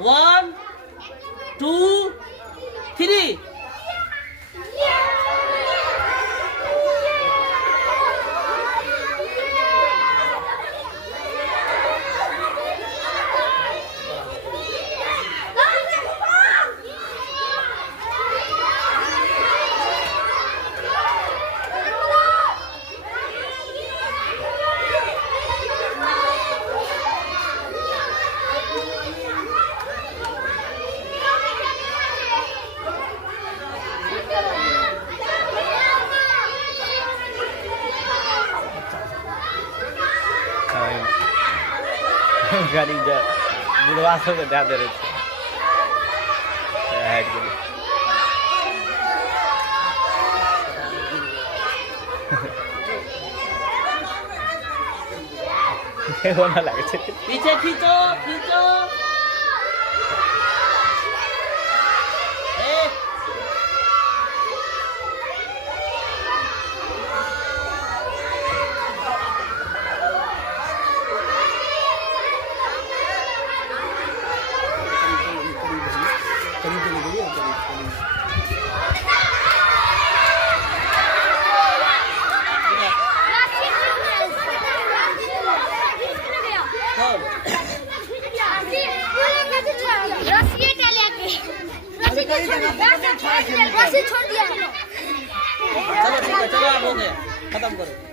1 2 3 गाड़ी जा बुढ़वा सब के दे दे रहे हाइट के होना लगे छे पीछे खींचो खींचो रस्सी छोड़ दिया। चलो ठीक है, चलो अब हो गया, खत्म करो।